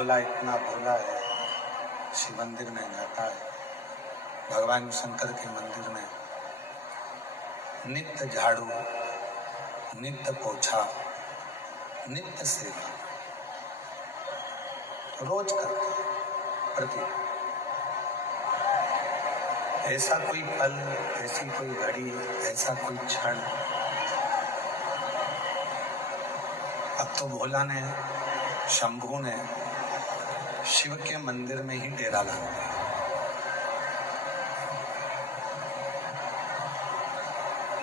भोला इतना भोला है, शिव मंदिर में जाता है, भगवान शंकर के मंदिर में नित्य झाड़ू, नित्य पोछा, नित्य सेवा रोज करते हैं। प्रति ऐसा कोई पल, ऐसी कोई घड़ी, ऐसा कोई क्षण अब तो भोला ने, शंभू ने शिव के मंदिर में ही डेरा लगा दिया।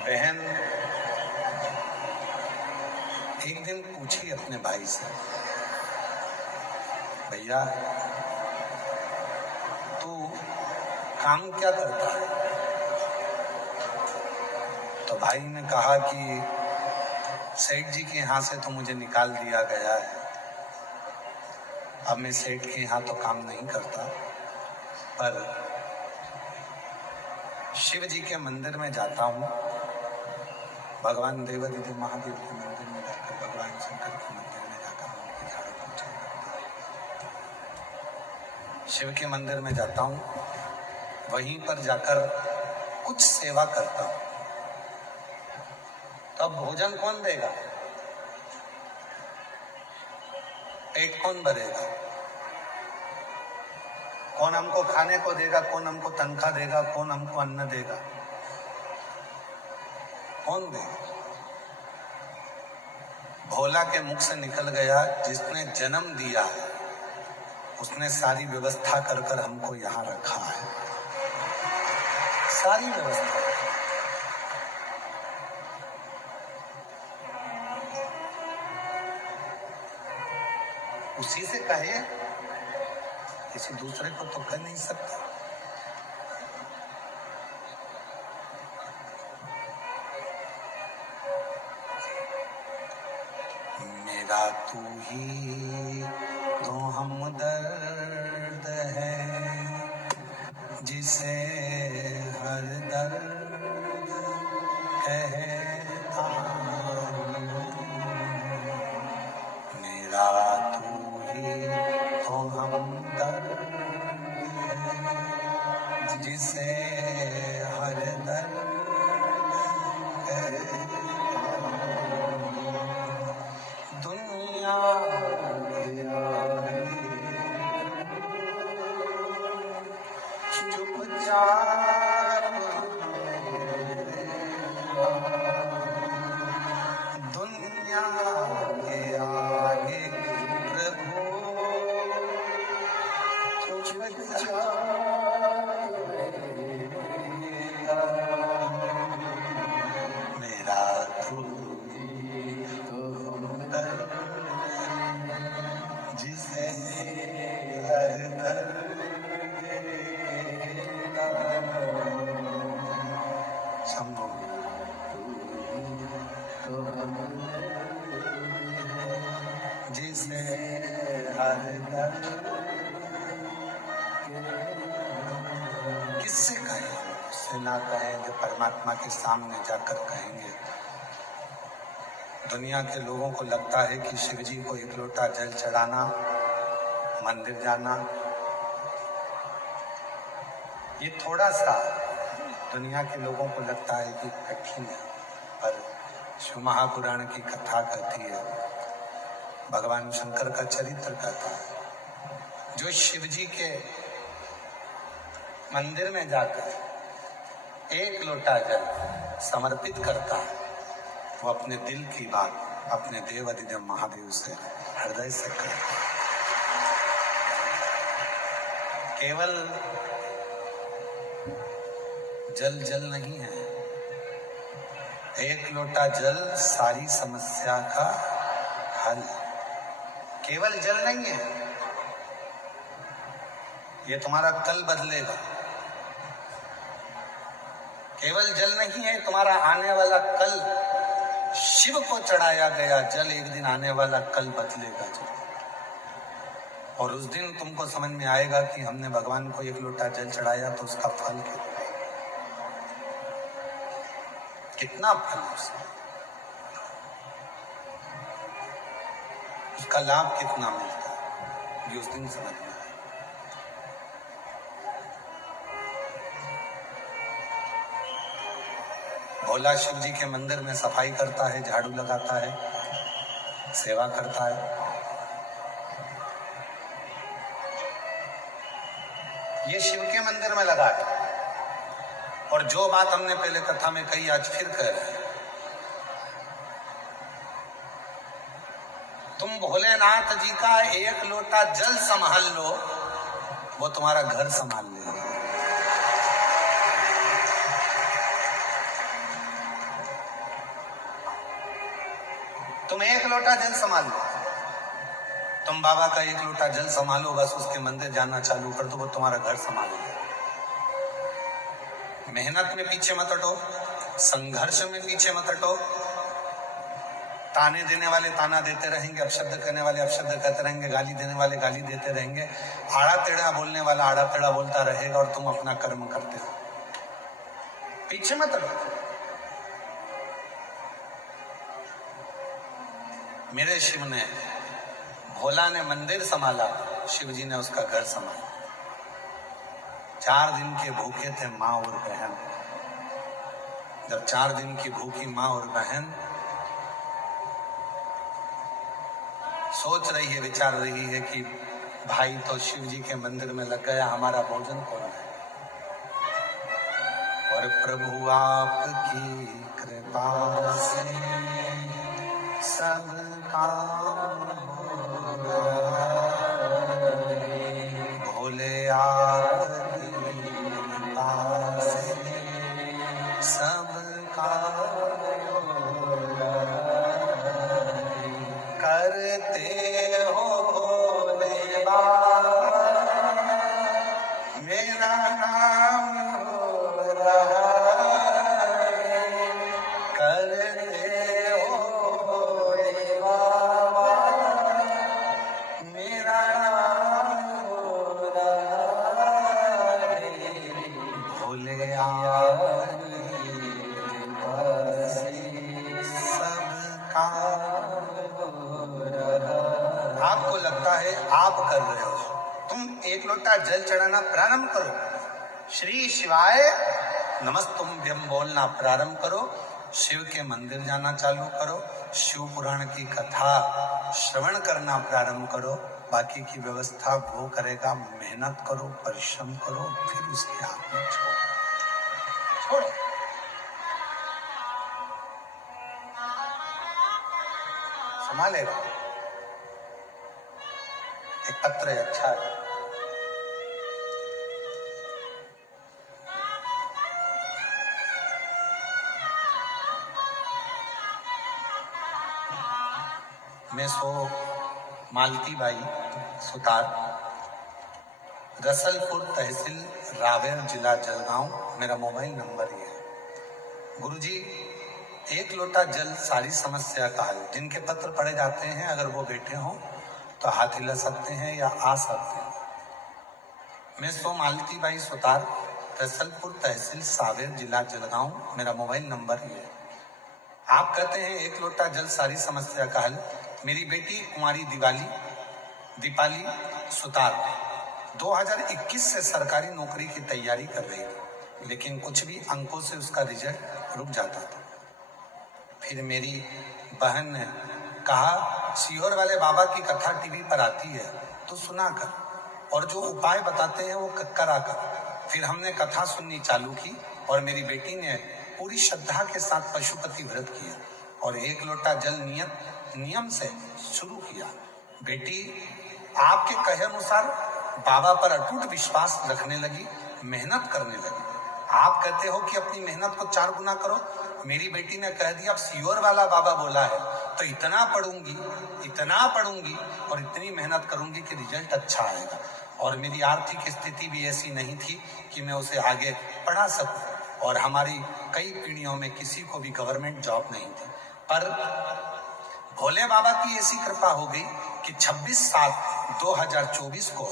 बहन एक दिन पूछी अपने भाई से, भैया तू काम क्या करता है? तो भाई ने कहा कि सेठ जी के यहाँ से तो मुझे निकाल दिया गया है, अब मैं सेठ के यहाँ तो काम नहीं करता, पर शिव जी के मंदिर में जाता हूँ, भगवान देवादिदेव महादेव के मंदिर में जाकर, भगवान शंकर के मंदिर में जाकर उनकी झाड़ू पोछा करता हूँ। शिव के मंदिर में जाता हूँ, वहीं पर जाकर कुछ सेवा करता हूँ। तब भोजन कौन देगा? पेट कौन भरेगा? कौन हमको खाने को देगा? कौन हमको तनख्वाह देगा? कौन हमको अन्न देगा? कौन देगा? भोला के मुख से निकल गया, जिसने जन्म दिया उसने सारी व्यवस्था कर कर हमको यहाँ रखा है, सारी व्यवस्था। उसी से कहे, किसी दूसरे को तो कह नहीं सकता। मेरा तू ही तो हमदर्द है, जिसे हर दर्द कहता हूँ। मेरा तू ही तो हमदर्द है, जिसे हर दर्द कहता हूँ। दुनिया चुपचाप, दुनिया के आगे प्रभु चुपचाप। मेरा तू जिसे हर दर्द शंभो जिसे हर दर्द। किससे कहें? उससे ना कहें जो परमात्मा के सामने जाकर कहेंगे। दुनिया के लोगों को लगता है कि शिव जी को एक लोटा जल चढ़ाना, मंदिर जाना, ये थोड़ा सा दुनिया के लोगों को लगता है कि कठिन है, पर शिव महापुराण की कथा कहती है, भगवान शंकर का चरित्र कहता है, जो शिव जी के मंदिर में जाकर एक लोटा जल समर्पित करता है, वो अपने दिल की बात अपने देवादिदेव महादेव से हृदय से करता है। केवल जल जल नहीं है, एक लोटा जल सारी समस्या का हल। केवल जल नहीं है, ये तुम्हारा कल बदलेगा। केवल जल नहीं है, तुम्हारा आने वाला कल, शिव को चढ़ाया गया जल एक दिन आने वाला कल बदलेगा जल। और उस दिन तुमको समझ में आएगा कि हमने भगवान को एक लोटा जल चढ़ाया तो उसका फल कितना फल है, उसका लाभ कितना मिलता है, ये उस दिन समझ में आएगा। भोला शिव जी के मंदिर में सफाई करता है, झाड़ू लगाता है, सेवा करता है। ये शिव के मंदिर में लगा है। और जो बात हमने पहले कथा में कही, आज फिर कह रहे हैं, तुम भोलेनाथ जी का एक लोटा जल संभाल लो, वो तुम्हारा घर संभाल लेगा। तुम एक लोटा जल संभालो, तुम बाबा का एक लोटा जल संभालो, बस उसके मंदिर जाना चालू कर दो, वो तुम्हारा घर संभालेगा। मेहनत में पीछे मत हटो, संघर्ष में पीछे मत हटो। ताने देने वाले ताना देते रहेंगे, अपशब्द कहने वाले अपशब्द कहते रहेंगे, गाली देने वाले गाली देते रहेंगे, आड़ा टेढ़ा बोलने वाला आड़ा टेढ़ा बोलता रहेगा, और तुम अपना कर्म करते हो। पीछे मत हटो। मेरे शिव ने, भोला ने मंदिर संभाला, शिव जी ने उसका घर संभाला। 4 दिन के भूखे थे माँ और बहन। जब 4 दिन की भूखी माँ और बहन सोच रही है, विचार रही है कि भाई तो शिव जी के मंदिर में लग गया, हमारा भोजन कौन है। और प्रभु आपकी कृपा से सब काम हो गया। भोले आपकी कृपा से सब काम हो गया। करते हो भोले बाबा, मेरा नाम हो रहा है। करते हो भोले बाबा, मेरा नाम हो रहा है। भोले आपकी कृपा से सब काम हो रहा। आपको लगता है आप कर रहे हो, तुम 1 लोटा जल चढ़ाना प्रारंभ करो, श्री शिवाय नमस्तुभ्यम बोलना प्रारंभ करो, शिव के मंदिर जाना चालू करो, शिव पुराण की कथा श्रवण करना प्रारंभ करो। बाकी की व्यवस्था वो करेगा। मेहनत करो, परिश्रम करो, फिर उसके हाथ में छोड़ो। संभालेगा। एक पत्र है, अच्छा है। मैं सो मालती बाई सुतार, रसलपुर तहसील रावेर जिला जलगांव, मेरा मोबाइल नंबर ये है। गुरुजी 1 लोटा जल सारी समस्या का हल। जिनके पत्र पढ़े जाते हैं अगर वो बैठे हों तो हाथ हिला सकते हैं या आ सकते हैं। मैं सो मालती बाई सुतार, रसलपुर तहसील सावेर जिला जलगांव, मेरा मोबाइल नंबर ये है। आप कहते हैं 1 लोटा जल सारी समस्या का हल। मेरी बेटी कुमारी दीपाली सुतार 2021 से सरकारी नौकरी की तैयारी कर रही थी, लेकिन कुछ भी अंकों से उसका रिजल्ट रुक जाता था। फिर मेरी बहन ने कहा, सीहोर वाले बाबा की कथा टीवी पर आती है तो सुना कर, और जो उपाय बताते हैं वो करा कर। फिर हमने कथा सुननी चालू की और मेरी बेटी ने पूरी श्रद्धा के साथ पशुपति व्रत किया और 1 लोटा जल नियम से शुरू किया। बेटी आपके कहे अनुसार बाबा पर अटूट विश्वास रखने लगी, मेहनत करने लगी। आप कहते हो कि अपनी मेहनत को 4 गुना करो। मेरी बेटी ने कह दिया, अब सीहोर वाला बाबा बोला है तो इतना पढ़ूंगी और इतनी मेहनत करूंगी कि रिजल्ट अच्छा आएगा। और मेरी आर्थिक स्थिति भी ऐसी नहीं थी कि मैं उसे आगे पढ़ा सकूं, और हमारी कई पीढ़ियों में किसी को भी गवर्नमेंट जॉब नहीं थी। पर भोले बाबा की ऐसी कृपा हो गई कि 26/7/2024 को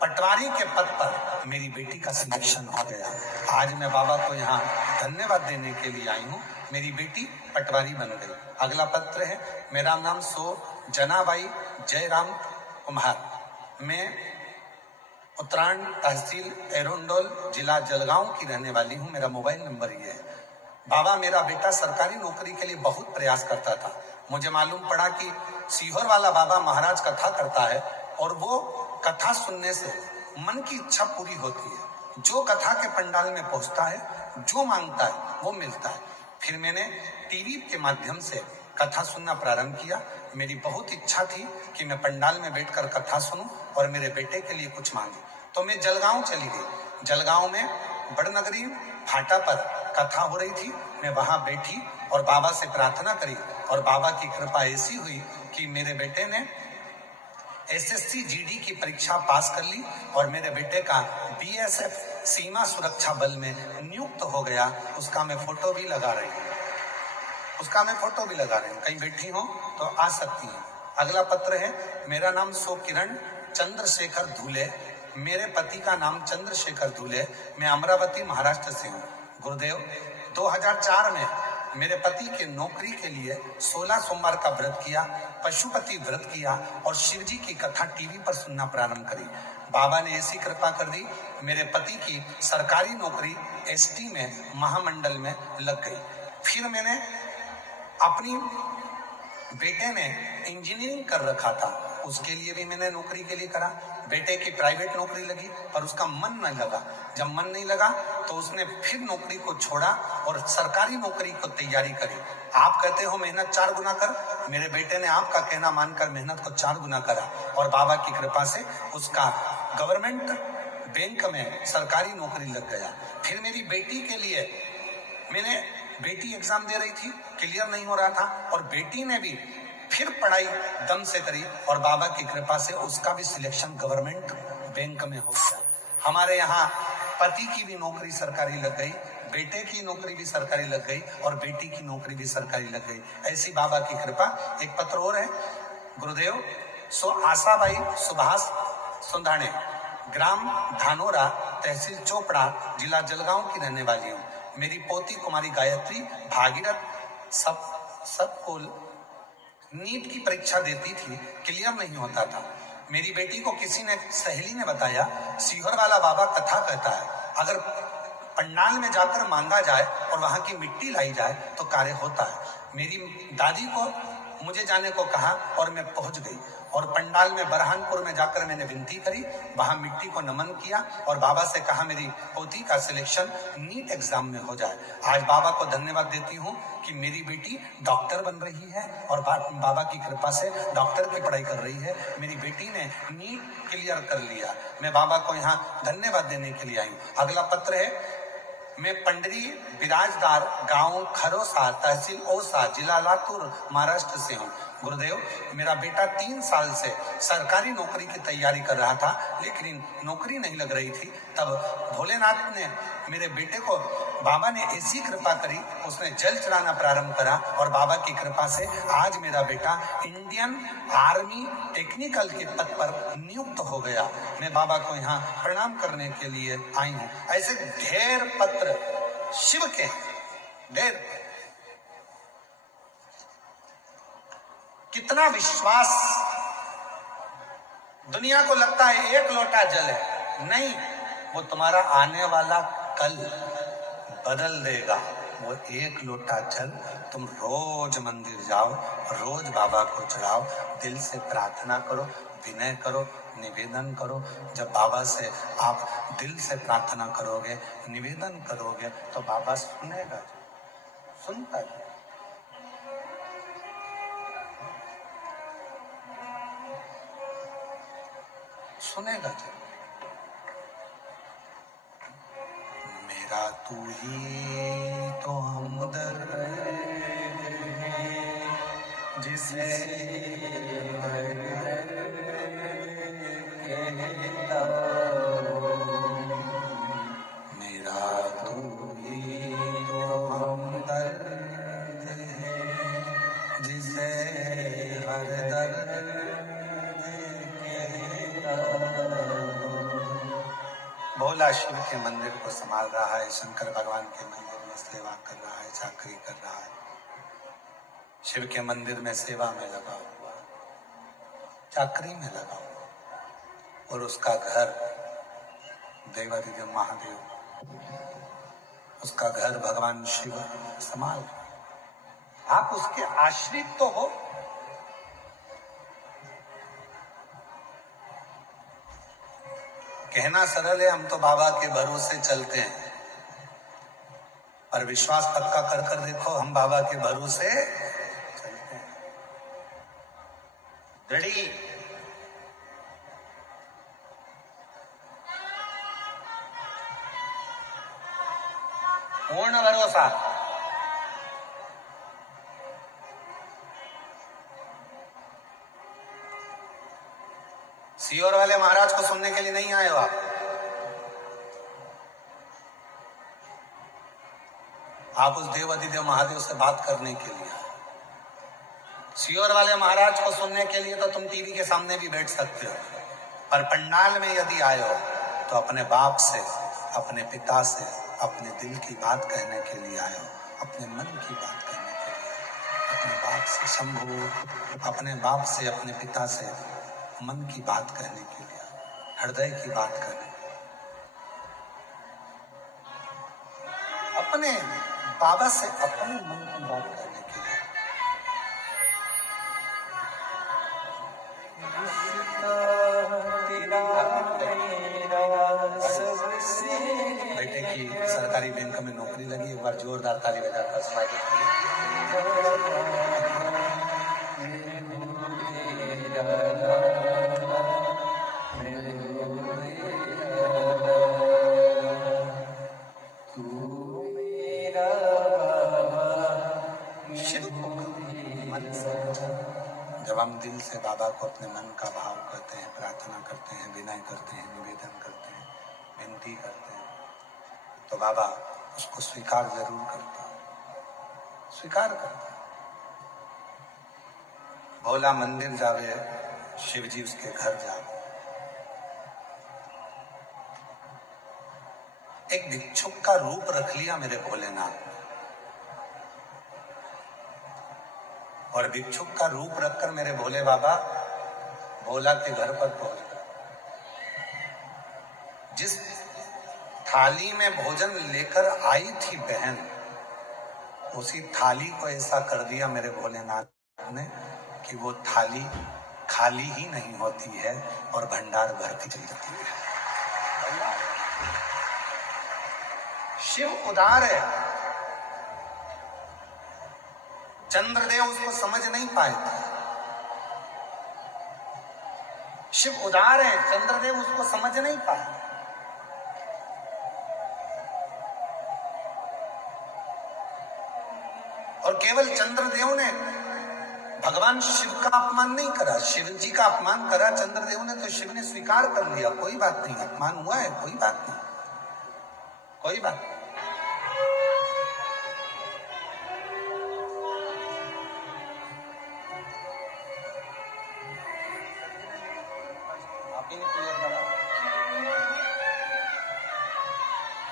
पटवारी के पद पर मेरी बेटी का सिलेक्शन हो गया। आज मैं बाबा को यहाँ धन्यवाद देने के लिए आई हूँ। मेरी बेटी पटवारी बन गई। अगला पत्र है, मेरा नाम सो जनाबाई जयराम कुमार, मैं उत्तरायण तहसील एरोंडोल जिला जलगांव की रहने वाली हूँ। मेरा मोबाइल नंबर ये है। बाबा, मेरा बेटा सरकारी नौकरी के लिए बहुत प्रयास करता था। मुझे मालूम पड़ा कि सीहोर वाला बाबा महाराज कथा करता है और वो कथा सुनने से मन की इच्छा पूरी होती है। जो कथा के पंडाल में पहुंचता है, जो मांगता है वो मिलता है। फिर मैंने टीवी के माध्यम से कथा सुनना प्रारंभ किया। मेरी बहुत इच्छा थी कि मैं पंडाल में बैठकर कथा सुनूं और मेरे बेटे के लिए कुछ मांगूं। तो मैं जलगांव चली गई। जलगांव में बड़नगरी फाटा पर कथा हो रही थी। मैं वहां बैठी और बाबा से प्रार्थना करी और बाबा की कृपा ऐसी हुई कि मेरे बेटे ने एसएससी जीडी की परीक्षा पास कर ली और मेरे बेटे का बीएसएफ सीमा सुरक्षा बल में नियुक्त हो गया। उसका मैं फोटो भी लगा रही हूँ। कहीं बैठी हो तो आ सकती हैं। अगला पत्र है, मेरा नाम सो किरण चंद्रशेखर धूले, मेरे पति का नाम चंद्रशेखर धूले, मैं अमरावती महाराष्ट्र से हूँ। गुरुदेव 2004 में मेरे पति के नौकरी के लिए 16 सोमवार का व्रत किया, पशुपति व्रत किया और शिव जी की कथा टीवी पर सुनना प्रारंभ करी। बाबा ने ऐसी कृपा कर दी, मेरे पति की सरकारी नौकरी एसटी में महामंडल में लग गई। फिर मैंने अपनी बेटे ने इंजीनियरिंग कर रखा था, उसके लिए भी मैंने नौकरी के लिए करा। बेटे की प्राइवेट नौकरी लगी पर उसका मन नहीं लगा। जब मन नहीं लगा तो उसने फिर नौकरी को छोड़ा और सरकारी नौकरी को तैयारी करी। आप कहते हो मेहनत 4 गुना कर, मेरे बेटे ने आपका कहना मानकर मेहनत को 4 गुना करा और बाबा की कृपा से उसका गवर्नमेंट बैंक में सरकारी नौकरी लग गया। फिर मेरी बेटी के लिए मैंने बेटी एग्जाम दे रही थी, क्लियर नहीं हो रहा था और बेटी ने भी फिर पढ़ाई दम से करी और बाबा की कृपा से उसका भी सिलेक्शन गवर्नमेंट बैंक में हो गया। हमारे यहाँ पति की भी नौकरी सरकारी लग गई, बेटे की नौकरी भी सरकारी लग गई और बेटी की नौकरी भी सरकारी लग गई। ऐसी बाबा की कृपा। एक पत्र और है, गुरुदेव सो आशाबाई सुभाष सुंधाणे, ग्राम धानोरा, तहसील चोपड़ा, जिला जलगांव की रहने वाली हूँ। मेरी पोती कुमारी गायत्री भागीरथ सबकोल नीट की परीक्षा देती थी, क्लियर नहीं होता था। मेरी बेटी को किसी ने सहेली ने बताया, सीहोर वाला बाबा कथा कहता है, अगर पंडाल में जाकर मांगा जाए और वहां की मिट्टी लाई जाए तो कार्य होता है। मेरी दादी को मुझे जाने को कहा और मैं पहुंच गई और पंडाल में बरहानपुर में जाकर मैंने विनती करी, वहां मिट्टी को नमन किया और बाबा से कहा मेरी पोती का सिलेक्शन नीट एग्जाम में हो जाए। आज बाबा को धन्यवाद देती हूँ कि मेरी बेटी डॉक्टर बन रही है और बाबा की कृपा से डॉक्टर की पढ़ाई कर रही है। मेरी बेटी ने नीट क्लियर कर लिया। मैं बाबा को यहाँ धन्यवाद देने के लिए आई हूँ। अगला पत्र है, मैं पंडरी बिराजदार, गांव खरोसा, तहसील ओसा, जिला लातूर, महाराष्ट्र से हूँ। गुरुदेव मेरा बेटा 3 साल से सरकारी नौकरी की तैयारी कर रहा था, लेकिन नौकरी नहीं लग रही थी। तब भोलेनाथ ने मेरे बेटे को, बाबा ने ऐसी कृपा करी, उसने जल चढ़ाना प्रारंभ करा और बाबा की कृपा से आज मेरा बेटा इंडियन आर्मी टेक्निकल के पद पर नियुक्त हो गया। मैं बाबा को यहाँ प्रणाम करने के लिए आई हूँ। ऐसे ढेर पत्र शिव के, ढेर। कितना विश्वास। दुनिया को लगता है एक लोटा जल है, नहीं, वो तुम्हारा आने वाला कल बदल देगा। वो एक लोटा जल तुम रोज मंदिर जाओ, रोज बाबा को चढ़ाओ, दिल से प्रार्थना करो, विनय करो, निवेदन करो। जब बाबा से आप दिल से प्रार्थना करोगे, निवेदन करोगे तो बाबा सुनेगा, सुनता है। सुनेगा जब। मेरा तू ही तो हमदर्द है, जिसे कहता हूं। मेरा तू ही तो हमदर्द है, जिसे हर दर्द भोला शिव के मंदिर को संभाल रहा है, शंकर भगवान के मंदिर में सेवा कर रहा है, चाकरी कर रहा है। शिव के मंदिर में सेवा में लगा हुआ, चाकरी में लगा हुआ और उसका घर देवादिदेव महादेव, उसका घर भगवान शिव संभाल रहा। आप उसके आश्रित तो हो। कहना सरल है, हम तो बाबा के भरोसे चलते हैं, पर विश्वास पक्का कर कर देखो, हम बाबा के भरोसे चलते हैं। दृढ़ी पूर्ण भरोसा। सीहोर वाले महाराज को सुनने के लिए नहीं आए हो आप उस देवादिदेव महादेव से बात करने के लिए। सीहोर वाले महाराज को सुनने के लिए तो तुम टीवी के सामने भी बैठ सकते हो, पर पंडाल में यदि आए हो तो अपने बाप से, अपने पिता से, अपने दिल की बात कहने के लिए आए हो, अपने मन की बात कहने के लिए, अपने बाप से शंभु, अपने बाप से, अपने पिता से मन की बात कहने के लिए, हृदय की बात करने, अपने बाबा से अपने मन की बात करने के लिए। बेटे की सरकारी बैंक में नौकरी लगी, एक बार जोरदार ताली बजाकर स्वागत करिए। जब हम दिल से बाबा को अपने मन का भाव करते हैं, प्रार्थना करते हैं, विनय करते हैं, निवेदन करते हैं, विनती करते हैं, तो बाबा उसको स्वीकार जरूर करता है, स्वीकार करता है। भोला मंदिर जावे, शिव जी उसके घर जावे। एक भिक्षुक का रूप रख लिया मेरे भोलेनाथ ने, और भिक्षुक का रूप रखकर मेरे भोले बाबा भोला के घर पर पहुंच गए। जिस थाली में भोजन लेकर आई थी बहन, उसी थाली को ऐसा कर दिया मेरे भोलेनाथ ने कि वो थाली खाली ही नहीं होती है और भंडार भरती चली जाती है। शिव उदार है, चंद्रदेव उसको समझ नहीं पाए थे। शिव उदार है, चंद्रदेव उसको समझ नहीं पाए। और केवल चंद्रदेव ने भगवान शिव का अपमान नहीं करा, शिव जी का अपमान करा चंद्रदेव ने, तो शिव ने स्वीकार कर लिया, कोई बात नहीं, अपमान हुआ है, कोई बात नहीं, कोई बात नहीं।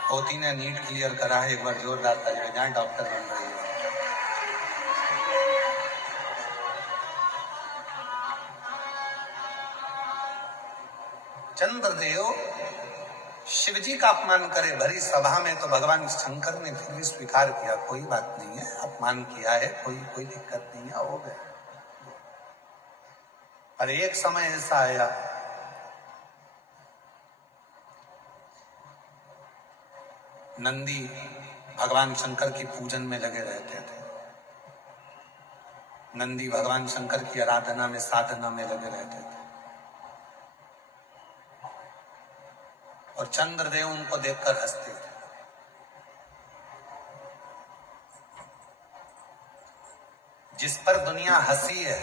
पोती ने नीट क्लियर करा है, एक बार जोरदार ताली बजाएं, डॉक्टर बन रही है। चंद्रदेव शिवजी का अपमान करे भरी सभा में, तो भगवान शंकर ने फिर भी स्वीकार किया, कोई बात नहीं है, अपमान किया है, कोई दिक्कत नहीं है, हो गया। पर एक समय ऐसा आया, नंदी भगवान शंकर की पूजन में लगे रहते थे, नंदी भगवान शंकर की आराधना में, साधना में लगे रहते थे, और चंद्रदेव उनको देखकर हंसते थे। जिस पर दुनिया हंसी है,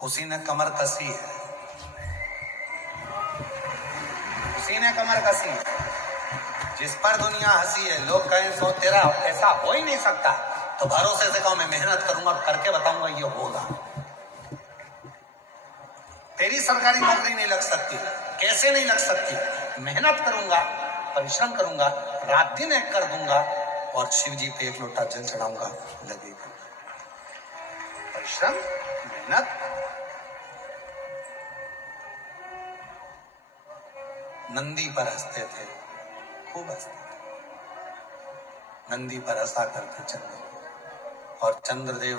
उसी ने कमर कसी है, उसी ने कमर कसी है। जिस पर दुनिया हंसी है, लोग कहें सो तेरा ऐसा हो ही नहीं सकता, तो भरोसे से कहो मैं मेहनत करूंगा, करके बताऊंगा ये होगा। तेरी सरकारी नौकरी नहीं लग सकती, कैसे नहीं लग सकती, मेहनत करूंगा, परिश्रम करूंगा, रात दिन एक कर दूंगा, और शिव जी पे एक लोटा जल चढ़ाऊंगा, लगेगा। परिश्रम, मेहनत। नंदी पर हंसते थे, खूब हंसते थे, नंदी पर हंसा करते चंद्रदेव। और चंद्रदेव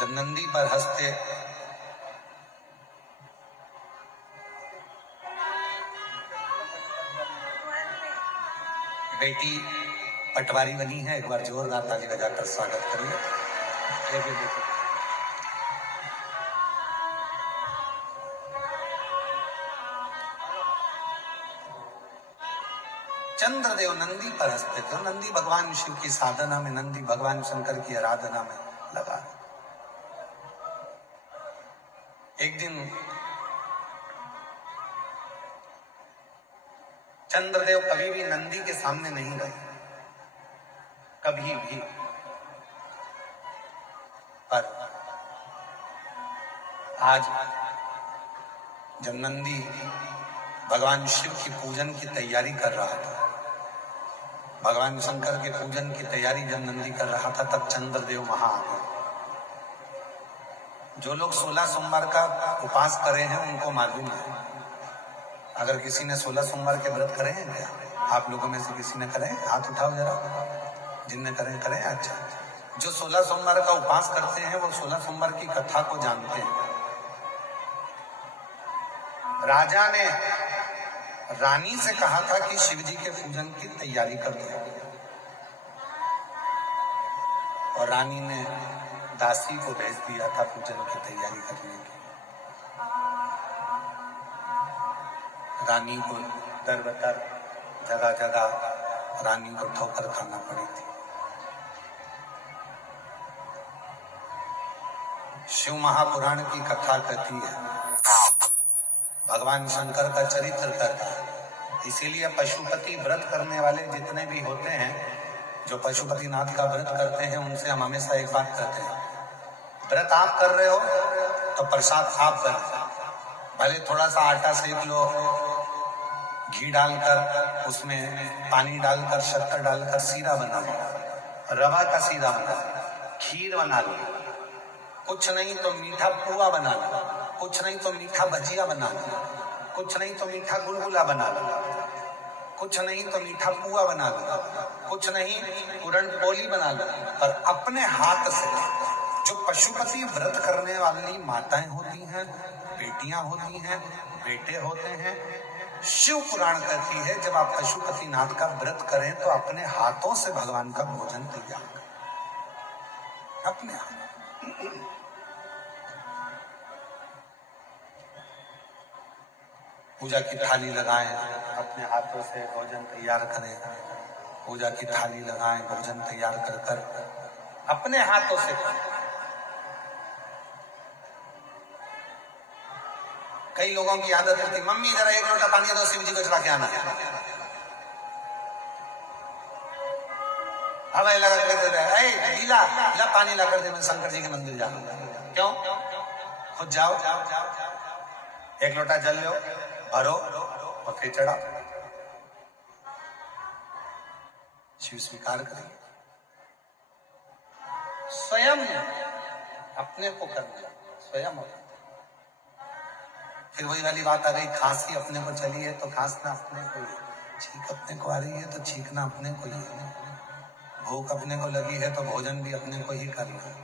जब नंदी पर हंसते, बेटी पटवारी बनी है, एक बार जोरदार ताली बजाकर स्वागत करिए। चंद्रदेव नंदी पर हंसते थे, नंदी भगवान शिव की साधना में, नंदी भगवान शंकर की आराधना में लगा। एक दिन चंद्रदेव कभी भी नंदी के सामने नहीं गए, कभी भी। पर आज जब नंदी भगवान शिव की पूजन की तैयारी कर रहा था, भगवान शंकर के पूजन की तैयारी जब नंदी कर रहा था, तब चंद्रदेव वहां आ गए। जो लोग 16 सोमवार का उपवास करे हैं उनको मालूम है। अगर किसी ने 16 सोमवार के व्रत करे हैं क्या? आप लोगों में से किसी ने करे? हाथ उठाओ जरा, जिनने करे करें। अच्छा, जो 16 सोमवार का उपवास करते हैं वो 16 सोमवार की कथा को जानते हैं। राजा ने रानी से कहा था कि शिव जी के पूजन की तैयारी कर दो, और रानी ने दासी को भेज दिया था पूजन की तैयारी करने के। रानी को दर बदर जगह जगह रानी को ठोकर खाना पड़ी थी। शिव महापुराण की कथा कहती है, भगवान शंकर का चरित्र करता है। इसीलिए पशुपति व्रत करने वाले जितने भी होते हैं, जो पशुपतिनाथ का व्रत करते हैं, उनसे हम हमेशा एक बात कहते हैं, व्रत आप कर रहे हो तो प्रसाद आप करें। भले थोड़ा सा आटा सेक लो, घी डालकर उसमें पानी डालकर शक्कर डालकर सीरा बना लो, रवा का सीरा बना लो, खीर बना लो, कुछ नहीं तो मीठा पुआ बना लो, कुछ नहीं तो मीठा भजिया बना लो, कुछ नहीं तो मीठा गुलगुला बना लो, कुछ नहीं तो मीठा पुआ बना लो, कुछ नहीं पूरण पोली बना लो। पर अपने हाथ से जो पशुपति व्रत करने वाली माताएं होती हैं, बेटियां होती हैं, बेटे होते हैं, शिव पुराण कहती है जब आप पशुपतिनाथ का व्रत करें तो अपने हाथों से भगवान का भोजन तैयार करें, अपने हाथ। पूजा की थाली लगाएं, अपने हाथों से भोजन तैयार करें, पूजा की थाली लगाएं, भोजन तैयार कर कर अपने हाथों से करें। कई लोगों की आदत होती, मम्मी जरा एक लोटा पानी दो, शिव जी को चढ़ा के आना है। हवाई लगा के गीला ला पानी ला कर दे, मैं शंकर जी के मंदिर जाऊंगा। क्यों? खुद जाओ, एक लोटा जल लो, भरो और फिर चढ़ा। शिव स्वीकार करेंगे, स्वयं अपने को करना, स्वयं। फिर वही वाली बात आ गई, खांसी अपने को चली है तो खांसना अपने को ही, छींक अपने को आ रही है तो छींकना अपने को ही, भूख अपने को लगी है तो भोजन भी अपने को ही करना है।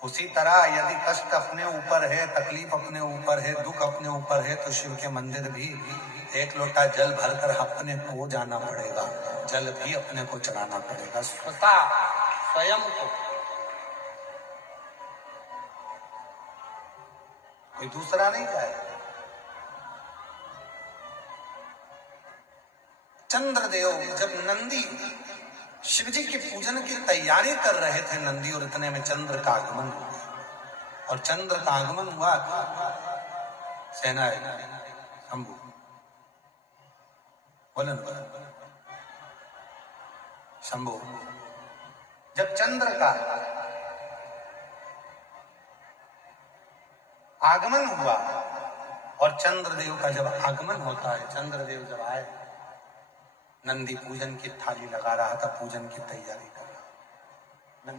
उसी तरह यदि कष्ट अपने ऊपर है, तकलीफ अपने ऊपर है, दुख अपने ऊपर है, तो शिव के मंदिर भी एक लोटा जल भरकर अपने को जाना पड़ेगा, जल भी अपने को चढ़ाना पड़ेगा, स्वयं को। कोई दूसरा नहीं जाएगा। चंद्रदेव जब नंदी शिव जी के पूजन की तैयारी कर रहे थे, नंदी, और इतने में चंद्र का आगमन हुआ। और चंद्र का आगमन हुआ, सेना शंभु बोलन शंभु, जब चंद्र का आगमन हुआ, और चंद्रदेव का जब आगमन होता है, चंद्रदेव जब आए, नंदी पूजन की थाली लगा रहा था, पूजन की तैयारी कर रहा।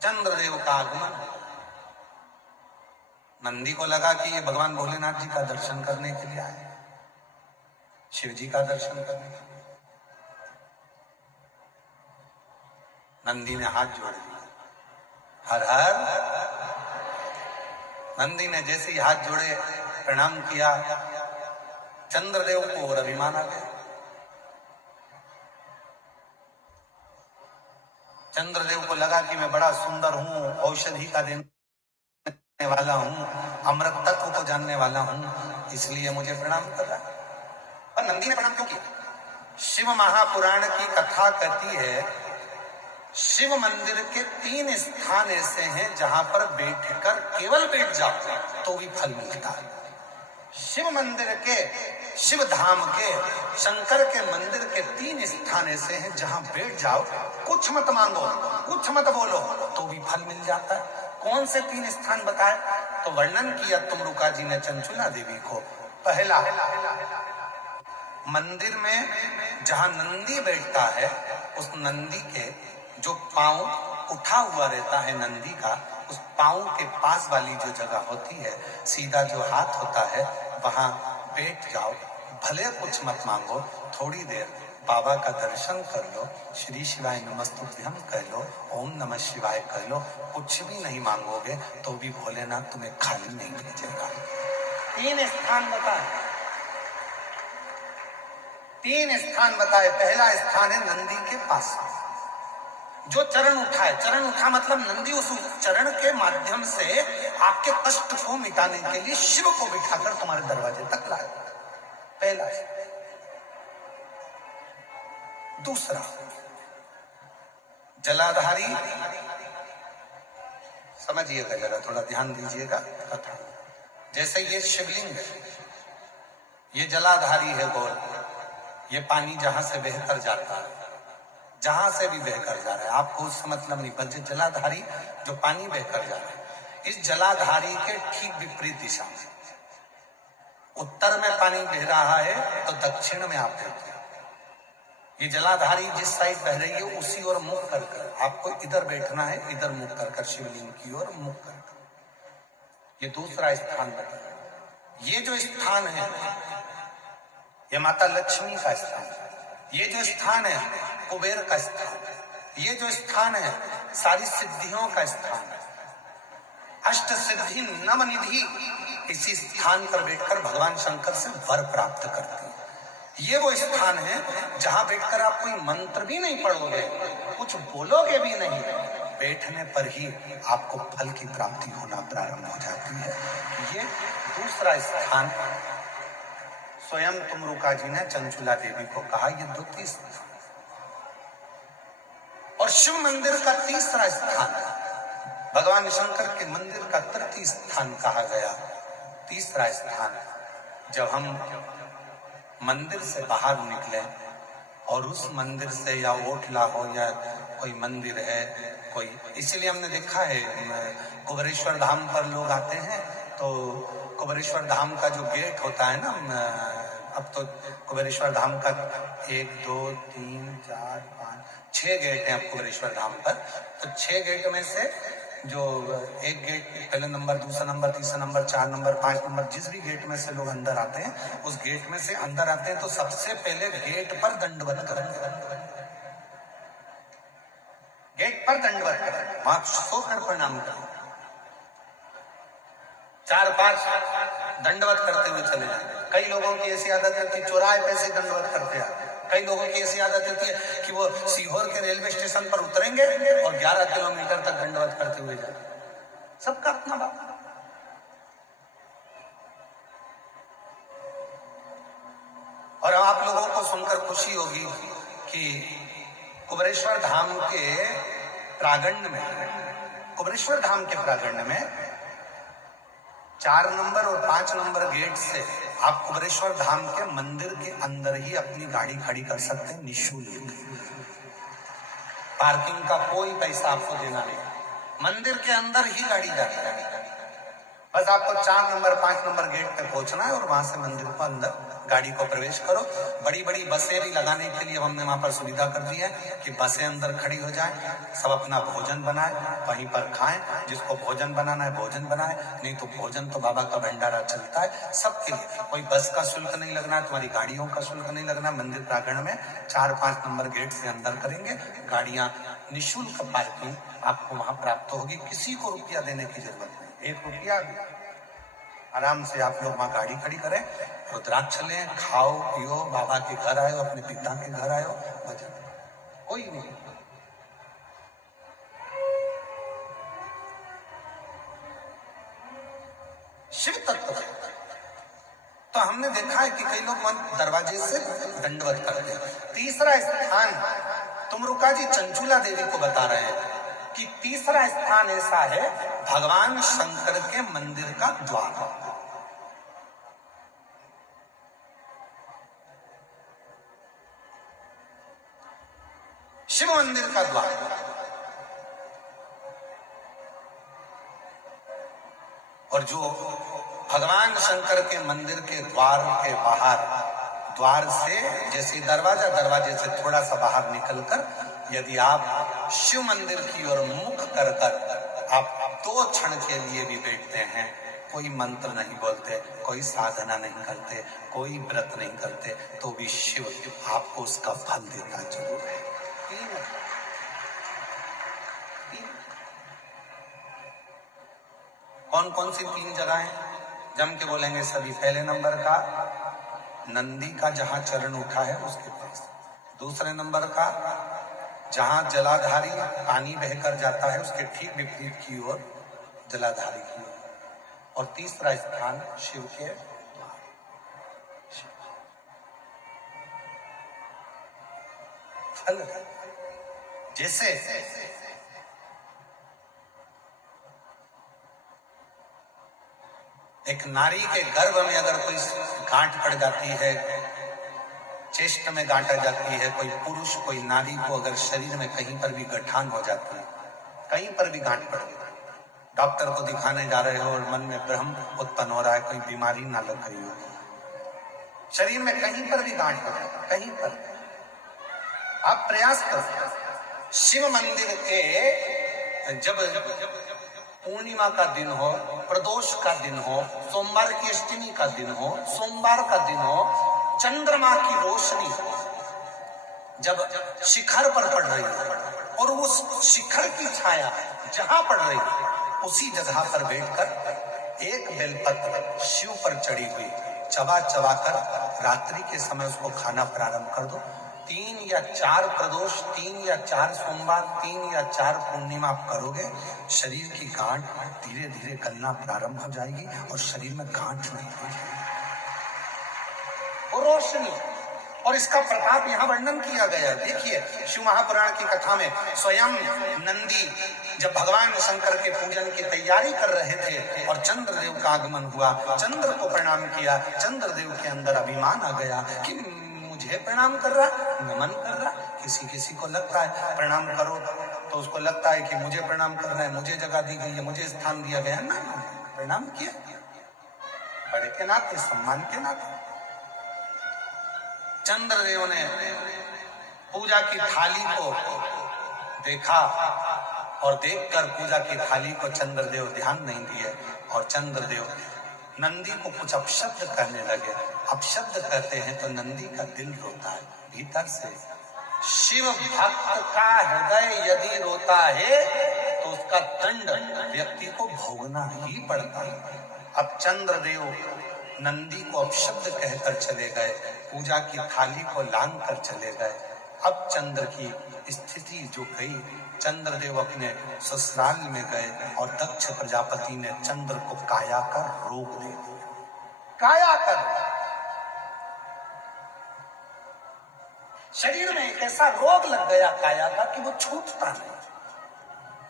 चंद्रदेव का आगमन, नंदी को लगा कि ये भगवान भोलेनाथ जी का दर्शन करने के लिए आए, शिव जी का दर्शन करने के लिए। नंदी ने हाथ जोड़ दिए, हर हर। नंदी ने जैसे ही हाथ जोड़े, प्रणाम किया, चंद्रदेव को और अभिमान आ गया। चंद्रदेव को लगा कि मैं बड़ा सुंदर हूं, औषधि का देने वाला हूं, अमृत तत्व को जानने वाला हूं, इसलिए मुझे प्रणाम कर रहा है। और नंदी ने प्रणाम क्यों किया? शिव महापुराण की कथा कहती है, शिव मंदिर के 3 स्थान ऐसे हैं जहां पर बैठकर केवल बैठ जाओ तो भी फल मिलता है। शिव मंदिर के शिव धाम के, शंकर के मंदिर के 3 स्थान ऐसे हैं जहां बैठ जाओ, कुछ मत मांगो, कुछ मत बोलो, तो भी फल मिल जाता है। कौन से 3 स्थान बताए? तो वर्णन किया तुमरुका जी ने चंचुला देवी को। पहला, मंदिर में जहां नंदी बैठता है, उस नंदी के जो पांव उठा हुआ रहता है नंदी का, उस पांव के पास वाली जो जगह होती है, सीधा जो हाथ होता है, वहां बैठ जाओ, भले कुछ मत मांगो, थोड़ी देर बाबा का दर्शन कर लो, श्री शिवाय नमस्तुभ्यम कह लो, ओम नमः शिवाय कह लो, कुछ भी नहीं मांगोगे तो भी भोलेनाथ तुम्हें खाली नहीं भेजेगा। 3 स्थान बताए, 3 स्थान बताए। पहला स्थान है नंदी के पास, जो चरण उठाए, चरण उठा मतलब नंदी उस चरण के माध्यम से आपके कष्ट को मिटाने के लिए शिव को बिठाकर तुम्हारे दरवाजे तक लाए। पहला। दूसरा, जलाधारी, समझिएगा जरा, थोड़ा ध्यान दीजिएगा कथा। जैसे ये शिवलिंग है, ये जलाधारी है गौर, ये पानी जहां से बहकर जाता है, जहां से भी बहकर जा रहा है, आपको उससे मतलब नहीं, बल्कि जलाधारी जो पानी बहकर जा रहा है, इस जलाधारी के ठीक विपरीत दिशा में, उत्तर में पानी बह रहा है तो दक्षिण में आप देखते हैं। ये जलाधारी जिस साइड बह रही है उसी ओर मुख कर कर आपको इधर बैठना है, इधर मुख कर कर शिवलिंग की ओर मुख कर कर। ये दूसरा स्थान बताया। ये जो स्थान है, ये माता लक्ष्मी का स्थान है। ये जो स्थान है, कुबेर का स्थान है। ये जो स्थान है, सारी सिद्धियों का स्थान है। अष्ट सिद्धि नवनिधि इसी स्थान पर बैठकर भगवान शंकर से वर प्राप्त करते हैं। ये वो स्थान है जहां बैठकर आप कोई मंत्र भी नहीं पढ़ोगे, कुछ बोलोगे भी नहीं, बैठने पर ही आपको फल की प्राप्ति होना प्रारंभ हो जाती है। ये दूसरा स्थान स्वयं तुमरुका जी ने चंचुला देवी को कहा, ये द्वितीय स्थान। और शिव मंदिर का तीसरा स्थान, भगवान शंकर के मंदिर का तृतीय स्थान कहा गया। तीसरा स्थान, जब हम मंदिर से बाहर निकले और उस मंदिर से, या ओटला हो या कोई मंदिर है कोई, इसीलिए हमने देखा है कुबेरेश्वर धाम पर लोग आते हैं तो कुबेरेश्वर धाम का जो गेट होता है ना, अब तो कुबेरेश्वर धाम का 1 2 3 4 5 6 गेट हैं अब कुबेरेश्वर धाम पर। तो 6 गेट में से जो एक गेट, पहले नंबर, दूसरा नंबर, तीसरा नंबर, 4 नंबर, 5 नंबर, जिस भी गेट में से लोग अंदर आते हैं, उस गेट में से अंदर आते हैं तो सबसे पहले गेट पर दंडवत करते हैं। गेट पर दंडवत करें, वहां सोकर प्रणाम करें, 4-5 दंडवत करते हुए चले जाए। कई लोगों की ऐसी आदत है कि चौराहे पे से दंडवत करते हैं। कई लोगों की ऐसी आदत होती है कि वो सीहोर के रेलवे स्टेशन पर उतरेंगे और 11 किलोमीटर तक दंडवत करते हुए जाए। सबका अपना बात। और आप लोगों को सुनकर खुशी होगी कि कुबेरेश्वर धाम के प्रांगण में, कुबेरेश्वर धाम के प्रांगण में 4 नंबर और 5 नंबर गेट से आप कुबेरेश्वर धाम के मंदिर के अंदर ही अपनी गाड़ी खड़ी कर सकते हैं निःशुल्क। पार्किंग का कोई पैसा आपको देना नहीं, मंदिर के अंदर ही गाड़ी जाती है। बस आपको 4 नंबर 5 नंबर गेट पे पहुंचना है और वहां से मंदिर को अंदर गाड़ी को प्रवेश करो। बड़ी बड़ी बसें भी लगाने के लिए हमने वहां पर सुविधा कर दी है कि बसें अंदर खड़ी हो जाए, सब अपना भोजन बनाए, वहीं पर खाएं। जिसको भोजन बनाना है भोजन बनाए, नहीं तो भोजन तो बाबा का भंडारा चलता है सबके लिए। कोई बस का शुल्क नहीं लगना है, तुम्हारी गाड़ियों का शुल्क नहीं लगना। मंदिर प्रांगण में 4-5 नंबर गेट से अंदर करेंगे, गाड़ियां निःशुल्क पार्किंग आपको वहां प्राप्त होगी। किसी को रुपया देने की जरूरत नहीं, 1 रुपया आराम से आप लोग वहां गाड़ी खड़ी करें, रुद्राक्ष लें, खाओ पियो, बाबा के घर आयो, अपने पिता के घर आयो, भजन कोई नहीं। शिव तत्व तो हमने देखा है कि कई लोग दरवाजे से दंडवत करते हैं। तीसरा स्थान तुमरुका जी चंचुला देवी को बता रहे हैं कि तीसरा स्थान ऐसा है, भगवान शंकर के मंदिर का द्वार। शिव मंदिर का द्वार। और जो भगवान शंकर के मंदिर के द्वार के बाहर, द्वार से जैसे दरवाजे से थोड़ा सा बाहर निकलकर यदि आप शिव मंदिर की ओर मुख कर आप 2 क्षण के लिए भी बैठते हैं, कोई मंत्र नहीं बोलते, कोई साधना नहीं करते, कोई व्रत नहीं करते, तो भी शिव आपको उसका फल देता जरूर है। कौन कौन सी 3 जगहें जम के बोलेंगे सभी? पहले नंबर का नंदी का जहां चरण उठा है उसके पास, दूसरे नंबर का जहां जलाधारी पानी बहकर जाता है उसके ठीक विपरीत की ओर जलाधारी की ओर, और तीसरा स्थान शिव के द्वार। फल जैसे एक नारी के गर्भ में अगर कोई गांठ पड़ जाती है, चेस्ट में गांठ आ जाती है, कोई पुरुष कोई नारी को अगर शरीर में कहीं पर भी गठान हो जाती है, कहीं पर भी गांठ पड़ गई, डॉक्टर को दिखाने जा रहे हो और मन में भ्रम उत्पन्न हो रहा है कोई बीमारी ना लग गई हो, शरीर में कहीं पर भी गांठ पड़ जाए, कहीं पर आप प्रयास करो। शिव मंदिर के जब पूर्णिमा का दिन हो, प्रदोष का दिन हो, सोमवार की अष्टमी का दिन हो, सोमवार का दिन हो, चंद्रमा की रोशनी जब शिखर पर पड़ रही है और उस शिखर की छाया जहां पड़ रही है उसी जगह पर बैठकर एक बेलपत्र शिव पर चढ़ी हुई चबा चबा कर रात्रि के समय उसको खाना प्रारंभ कर दो। 3 या 4 प्रदोष, 3 या 4 सोमवार, 3 या 4 पूर्णिमा आप करोगे, शरीर की गांठ धीरे धीरे गलना प्रारंभ हो जाएगी और शरीर में गांठ नहीं होगी, रोशनी। और इसका प्रताप यहाँ वर्णन किया गया है। देखिए शिव महापुराण की कथा में स्वयं नंदी जब भगवान शंकर के पूजन की तैयारी कर रहे थे और चंद्रदेव का आगमन हुआ, चंद्र को प्रणाम किया, चंद्रदेव के अंदर अभिमान आ गया कि मुझे प्रणाम कर रहा, नमन कर रहा। किसी किसी को लगता है प्रणाम करो तो उसको लगता है कि मुझे प्रणाम करना है, मुझे जगह दी गई है, मुझे स्थान दिया गया ना, प्रणाम किया बड़े के नाते, सम्मान के नाते। चंद्रदेव ने पूजा की थाली को देखा और देखकर पूजा की थाली को चंद्रदेव ध्यान नहीं दिए और चंद्रदेव नंदी को कुछ अपशब्द कहने लगे। अपशब्द कहते हैं तो नंदी का दिल रोता है भीतर से। शिव भक्त का हृदय यदि रोता है तो उसका दंड व्यक्ति को भोगना ही पड़ता है। अब चंद्रदेव नंदी को अपशब्द कहकर चले गए, पूजा की थाली को लांग कर चले गए। अब चंद्र की स्थिति जो गई, चंद्रदेव अपने ससुराल में गए और दक्ष प्रजापति ने चंद्र को काया कर रोक दे दिया। काया कर शरीर में एक ऐसा रोग लग गया काया का कि वो छूटता नहीं,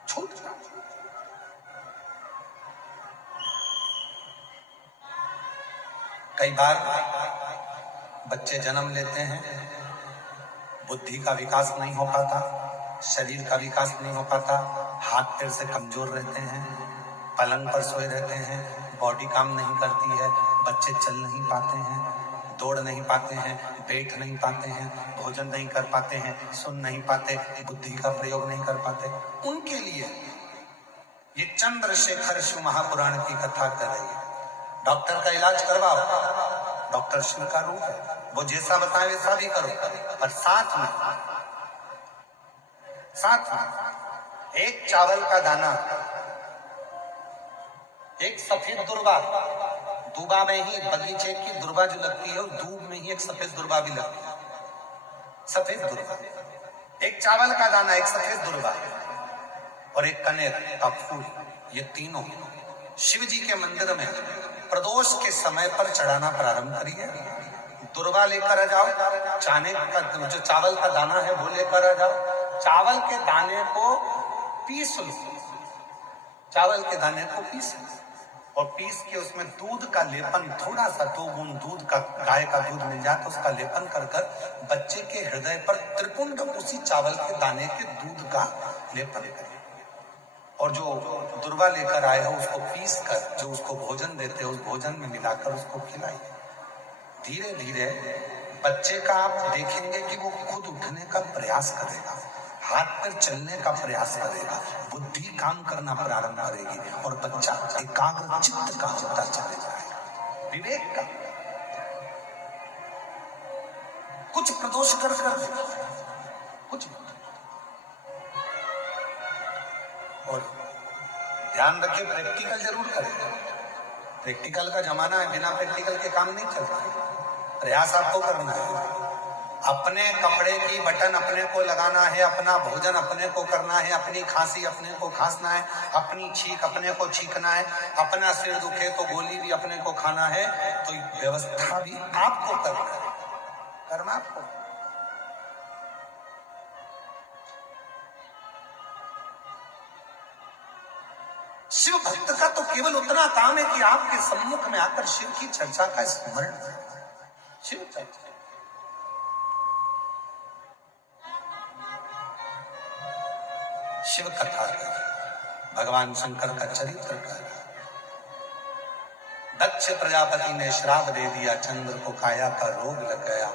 छूटता। कई बार बच्चे जन्म लेते हैं, बुद्धि का विकास नहीं हो पाता, शरीर का विकास नहीं हो पाता, हाथ पैर से कमजोर रहते हैं, पलंग पर सोए रहते हैं, बॉडी काम नहीं करती है, बच्चे चल नहीं पाते हैं, दौड़ नहीं पाते हैं, बैठ नहीं पाते हैं, भोजन नहीं कर पाते हैं, सुन नहीं पाते, बुद्धि का प्रयोग नहीं कर पाते। उनके लिए ये चंद्रशेखर शिव महापुराण की कथा कर रही है। डॉक्टर का इलाज करवाओ, डॉक्टर शिव का रूप है, वो जैसा बताए वैसा भी करो, पर साथ में एक चावल का दाना, एक सफेद दुर्वा, दूबा में ही बगीचे की दुर्वा जो लगती है, दूब में ही एक सफेद दुर्वा भी लगती है, सफेद दुर्वा, एक चावल का दाना, एक सफेद दुर्वा और एक कनेर का फूल, ये तीनों शिव जी के मंदिर में प्रदोष के समय पर चढ़ाना प्रारंभ करिए। दुर्वा लेकर आ जाओ, चाने का जो चावल का दाना है वो लेकर आ जाओ, चावल के दाने को पीस लो, चावल के दाने को पीस लो और पीस के उसमें दूध का लेपन, थोड़ा सा 2 बूंद दूध का, गाय का दूध मिल जाए तो उसका लेपन कर कर बच्चे के हृदय पर त्रिपुंड उसी चावल के दाने के दूध का लेपन करें। और जो दुर्वा लेकर आए हो उसको पीस कर जो उसको भोजन देते हो उस भोजन में मिलाकर उसको खिलाइए। धीरे धीरे बच्चे का आप देखेंगे कि वो खुद उठने का प्रयास करेगा, हाथ पर चलने का प्रयास करेगा, बुद्धि काम करना प्रारंभ करेगी और बच्चा एकाग्र चित्त का होता चले जाएगा। विवेक का कुछ प्रदोष कर कुछ, और ध्यान रखिए प्रैक्टिकल जरूर करें। प्रैक्टिकल का जमाना है, बिना प्रैक्टिकल के काम नहीं चलता। प्रयास आपको करना है। अपने कपड़े की बटन अपने को लगाना है, अपना भोजन अपने को करना है, अपनी खांसी अपने को खांसना है, अपनी छींक अपने को छींकना है, अपना सिर दुखे तो गोली भी अपने को खाना है। तो व्यवस्था भी आपको करना आपको। शिव भक्त का तो केवल उतना काम है कि आपके सम्मुख में आकर शिव की चर्चा का स्मरण, शिव चर्चा, शिव कथा कर, भगवान शंकर का चरित्र कर। दक्ष प्रजापति ने श्राप दे दिया, चंद्र को काया का रोग लग गया।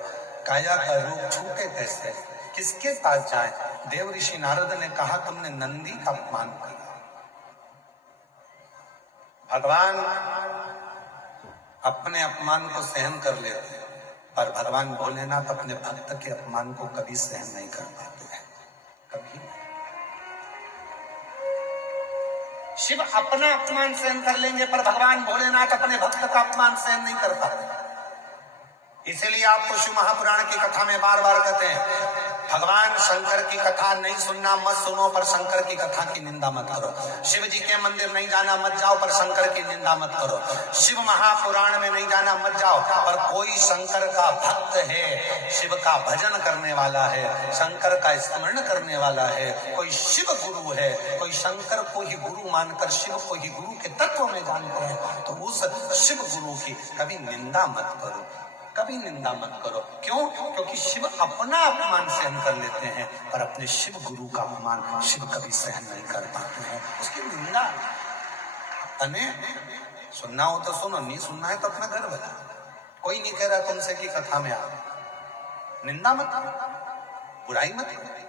काया का रोग छूटे कैसे, किसके पास जाए? देव ऋषि नारद ने कहा तुमने नंदी का अपमान किया। भगवान अपने अपमान को सहन कर लेते हैं, पर भगवान भोलेनाथ अपने भक्त के अपमान को कभी सहन नहीं कर पाते हैं, कभी। शिव अपना अपमान सहन कर लेंगे, पर भगवान भोलेनाथ अपने भक्त का अपमान सहन नहीं कर पाते। इसीलिए आपको शिव महापुराण की कथा में बार बार कहते हैं भगवान शंकर की कथा नहीं सुनना मत सुनो, पर शंकर की कथा की निंदा मत करो। शिव जी के मंदिर नहीं जाना मत जाओ, पर शंकर की निंदा मत करो। शिव महापुराण में नहीं जाना मत जाओ, पर कोई शंकर का भक्त है, शिव का भजन करने वाला है, शंकर का स्मरण करने वाला है, कोई शिव गुरु है, कोई शंकर को ही गुरु मानकर शिव को ही गुरु के तत्व में जानते हैं, तो उस शिव गुरु की कभी निंदा मत करो, कभी निंदा मत करो। क्यों? क्योंकि शिव अपना अपमान सहन कर लेते हैं, पर अपने शिव गुरु का अपमान शिव कभी सहन नहीं कर पाते हैं, उसकी निंदा। अने सुनना हो तो सुनो, नहीं सुनना है तो अपना घर बजा। कोई नहीं कह रहा तुमसे कि कथा में आओ, निंदा मत करो, बुराई मत करो।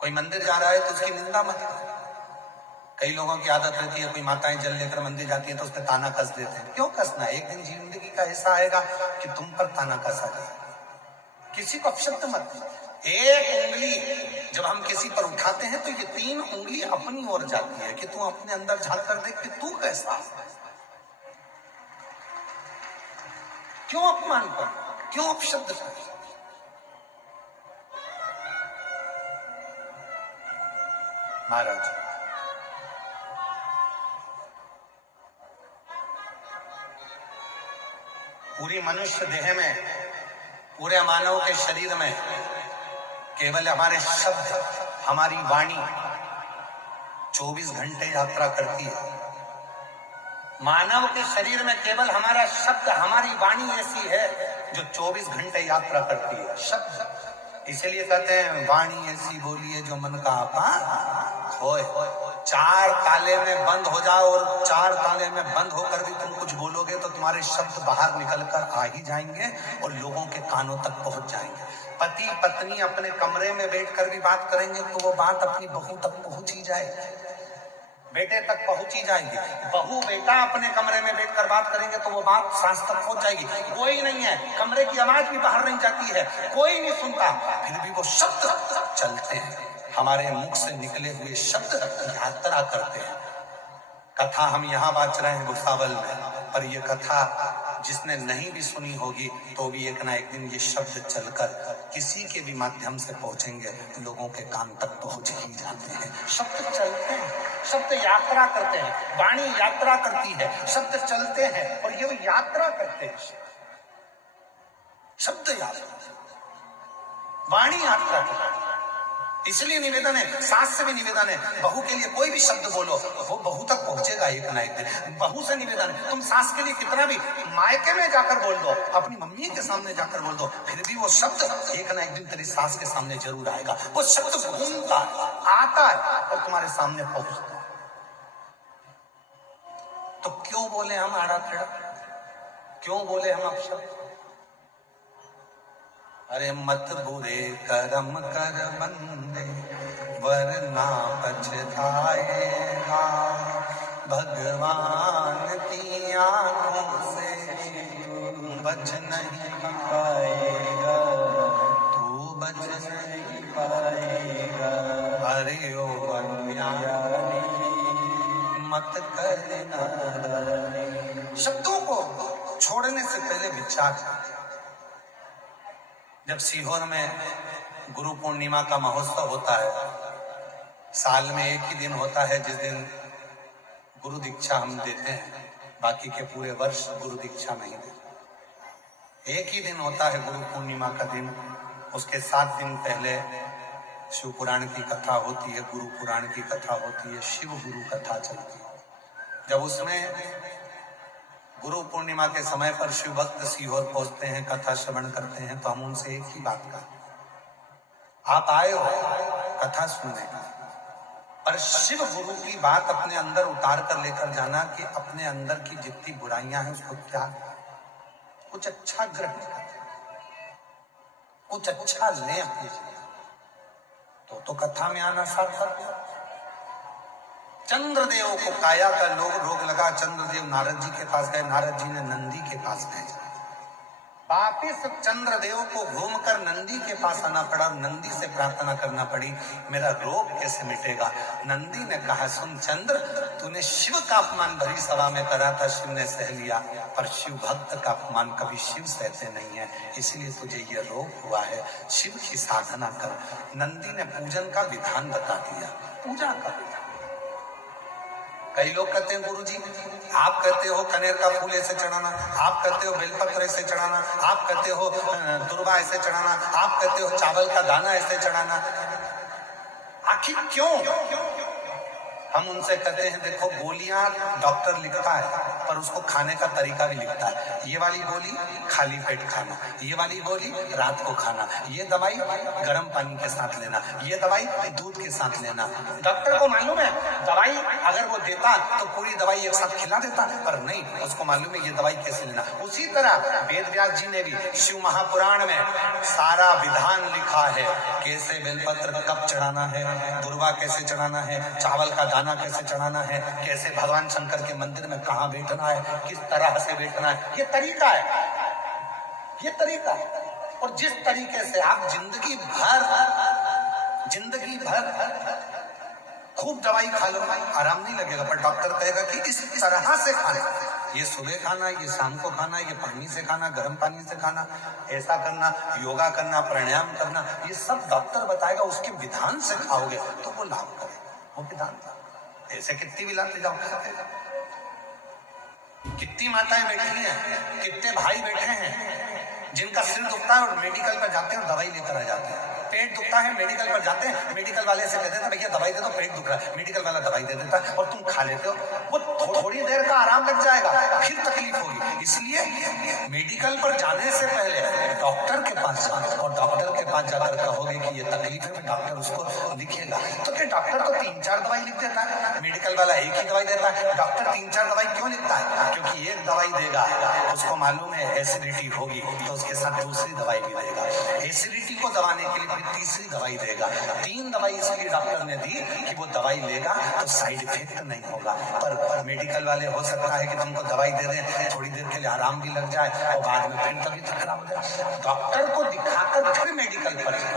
कोई मंदिर जा रहा है तो उसकी निंदा मत करो। कई लोगों की आदत रहती है, कोई माताएं जल लेकर मंदिर जाती है तो उसने ताना कस देते हैं। क्यों कसना? एक दिन जिंदगी का ऐसा आएगा कि तुम पर ताना कसा जाए। किसी को अपशब्द मत। एक उंगली जब हम किसी पर उठाते हैं तो ये 3 उंगली अपनी ओर जाती है कि तू अपने अंदर झांक कर देख कि तू कैसा। क्यों अपमान कर, क्यों अपशब्द कर? महाराज पूरी मनुष्य देह में, पूरे मानव के शरीर में केवल हमारे शब्द, हमारी वाणी 24 घंटे यात्रा करती है। मानव के शरीर में केवल हमारा शब्द, हमारी वाणी ऐसी है जो 24 घंटे यात्रा करती है। शब्द, इसलिए कहते हैं वाणी ऐसी बोलिए जो मन का आपा होए। 4 ताले में बंद हो जाओ और 4 ताले में बंद होकर भी तुम कुछ बोलोगे तो तुम्हारे शब्द बाहर निकलकर आ ही जाएंगे और लोगों के कानों तक पहुंच जाएंगे। पति पत्नी अपने कमरे में बैठकर भी बात करेंगे तो वो बात अपनी बहू तक पहुंच ही जाएगी, बेटे तक पहुंच ही जाएगी। बहू बेटा अपने कमरे में बैठकर बात करेंगे तो वो बात सास तक पहुंच जाएगी। कोई नहीं है, कमरे की आवाज भी बाहर नहीं जाती है, कोई नहीं सुनता, फिर भी वो शब्द चलते हैं। हमारे मुख से निकले हुए शब्द यात्रा करते हैं। कथा हम यहाँ बाँच रहे हैं भुसावल में, पर ये कथा जिसने नहीं भी सुनी होगी तो भी एक ना एक दिन ये शब्द चलकर किसी के भी माध्यम से पहुंचेंगे, लोगों के कान तक पहुंच ही जाते हैं। शब्द चलते हैं, शब्द यात्रा करते हैं, वाणी यात्रा करती है, शब्द चलते हैं और ये यात्रा करते हैं। शब्द यात्रा, वाणी यात्रा करती है। इसलिए निवेदन है, सास से भी निवेदन है, बहू के लिए कोई भी शब्द बोलो वो बहू तक पहुंचेगा एक ना एक दिन। बहू से निवेदन है, तुम सास के लिए कितना भी मायके में जाकर बोल दो, अपनी मम्मी के सामने जाकर बोल दो, फिर भी वो शब्द एक ना एक दिन तेरी सास के सामने जरूर आएगा। वो शब्द घूमता आता है और तुम्हारे सामने पहुंचता है। तो क्यों बोले हम आड़ा टेढ़ा, क्यों बोले हम अपशब्द? अरे मत बुरे कर्म कर बंदे वरना पछताएगा, भगवान की आंखों से बच नहीं पाएगा, तू बच नहीं पाएगा। अरे ओ अज्ञानी मत करना। शब्दों को छोड़ने से पहले विचार। जब सीहोर में गुरु पूर्णिमा का महोत्सव होता है, साल में एक ही दिन होता है जिस दिन गुरु दीक्षा हम देते हैं, बाकी के पूरे वर्ष गुरु दीक्षा नहीं देते। एक ही दिन होता है गुरु पूर्णिमा का दिन, उसके 7 दिन पहले शिव पुराण की कथा होती है, गुरु पुराण की कथा होती है, शिव गुरु कथा चलती है। जब उसमें गुरु पूर्णिमा के समय पर शिव भक्त सीहोर पहुंचते हैं, कथा श्रवण करते हैं, तो हम उनसे एक ही बात कहते, आप आए हो कथा सुनने, पर शिव गुरु की बात अपने अंदर उतार कर लेकर जाना कि अपने अंदर की जितनी बुराइयां हैं उसको क्या कुछ अच्छा ग्रहण करें, कुछ अच्छा लें अपने तो कथा में आना सार्थक। चंद्रदेव को काया का रोग लगा, चंद्रदेव नारद जी के पास गए, नारद जी ने नंदी के पास भेजा, वापिस चंद्रदेव को घूमकर नंदी के पास आना पड़ा, नंदी से प्रार्थना करना पड़ी, मेरा रोग कैसे मिटेगा? नंदी ने कहा, सुन चंद्र, तूने शिव का अपमान भरी सभा में करा था, शिव ने सह लिया, पर शिव भक्त का अपमान कभी शिव सहते नहीं है, इसलिए तुझे ये रोग हुआ है, शिव की साधना कर। नंदी ने पूजन का विधान बता दिया, पूजा का। कई लोग कहते हैं गुरुजी, आप कहते हो कनेर का फूल ऐसे चढ़ाना, आप कहते हो बेलपत्र ऐसे चढ़ाना, आप कहते हो दुर्वा ऐसे चढ़ाना, आप कहते हो चावल का दाना ऐसे चढ़ाना, आखिर क्यों? हम उनसे कहते हैं, देखो गोलियां डॉक्टर लिखता है पर उसको खाने का तरीका भी लिखता है। ये वाली गोली खाली पेट खाना, ये वाली गोली रात को खाना, ये दवाई गर्म पानी के साथ लेना, ये दवाई दूध के साथ लेना। डॉक्टर को मालूम है दवाई अगर वो देता तो पूरी दवाई एक साथ खिला देता, पर नहीं, उसको मालूम है ये दवाई कैसे लेना। उसी तरह वेद व्यास जी ने भी शिव महापुराण में सारा विधान लिखा है, कैसे बेलपत्र कब चढ़ाना है, दुर्वा कैसे चढ़ाना है, चावल का दाना कैसे चढ़ाना है, कैसे भगवान शंकर के मंदिर में कहाँ बैठना है, किस तरह से बैठना है, ये तरीका है, ये तरीका है। और जिस तरीके से आप जिंदगी भर खूब दवाई खा लो, आराम नहीं लगेगा, पर डॉक्टर कहेगा कि इस तरह से खाना, ये सुबह खाना, ये शाम को खाना, ये पानी से खाना, गर्म पानी से खाना, ऐसा करना, योगा करना, प्राणायाम करना, ये सब डॉक्टर बताएगा, उसके विधान से खाओगे तो वो लाभ करेगा, वो विधान था। ऐसे कितनी भी लाते जाओ, कितनी माताएं बैठी हैं, कितने भाई बैठे हैं जिनका सिर दुखता है और मेडिकल पर जाते हैं और दवाई लेकर आ जाते हैं। पेट दुखता है, मेडिकल पर जाते हैं, मेडिकल वाले से कहते हैं भैया दवाई दे दो, पेट दुख रहा है, मेडिकल वाला दवाई दे देता है और तुम खा लेते हो, वो थोड़ी देर का आराम लग जाएगा, फिर तकलीफ होगी। इसलिए मेडिकल पर जाने से पहले डॉक्टर के पास जाओ, और डॉक्टर के पास जाकर कहोगे कि ये तकलीफ है, डॉक्टर उसको लिखेगा। तो क्या डॉक्टर तो 3-4 दवाई लिख देता है, मेडिकल वाला एक ही दवाई देता है। डॉक्टर 3-4 दवाई क्यों लिखता है? क्योंकि एक दवाई देगा, उसको मालूम है एसिडिटी होगी, तो उसके साथ दूसरी दवाई भी देगा, एसिडिटी को दबाने के लिए तीसरी दवाई देगा। 3 दवाई इसलिए डॉक्टर ने दी कि वो दवाई लेगा तो साइड इफेक्ट नहीं होगा। पर मेडिकल वाले हो सकता है कि तुमको दवाई दे दें, थोड़ी देर के लिए आराम भी लग जाए और बाद में फिर तबीयत खराब हो जाए। डॉक्टर को दिखाकर फिर मेडिकल पर जाए,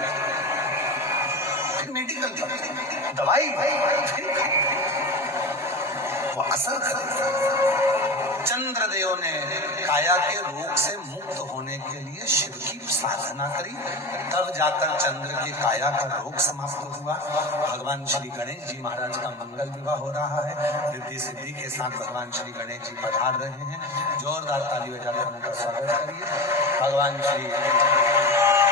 फिर मेडिकल पर दवाई वो असर करेगा। चंद्रदेव ने काया के रोग से मुक्त होने के लिए शिव की साधना करी, तब जाकर चंद्र की काया का रोग समाप्त हुआ। भगवान श्री गणेश जी महाराज का मंगल विवाह हो रहा है, रिद्धि सिद्धि के साथ भगवान श्री गणेश जी पधार रहे हैं। जोरदार ताली बजाकर उनका स्वागत करिए। भगवान श्री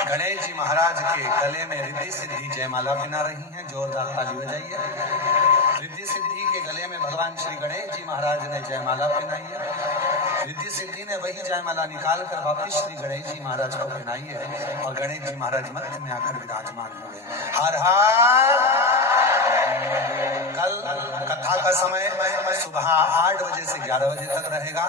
गणेश जी महाराज के गले में रिद्धि सिद्धि जयमाला पहना रही हैं। जोरदार ताली बजाइए। रिद्धि सिद्धि के गले में भगवान श्री गणेश जी महाराज ने जयमाला पहनाई है। रिद्धि सिद्धि ने वही जयमाला निकाल कर वापिस श्री गणेश जी महाराज को पहनाई है और गणेश जी महाराज मध्य में आकर विराजमान हो गए। हर हर। कल कथा का समय सुबह 8 बजे से 11 बजे तक रहेगा।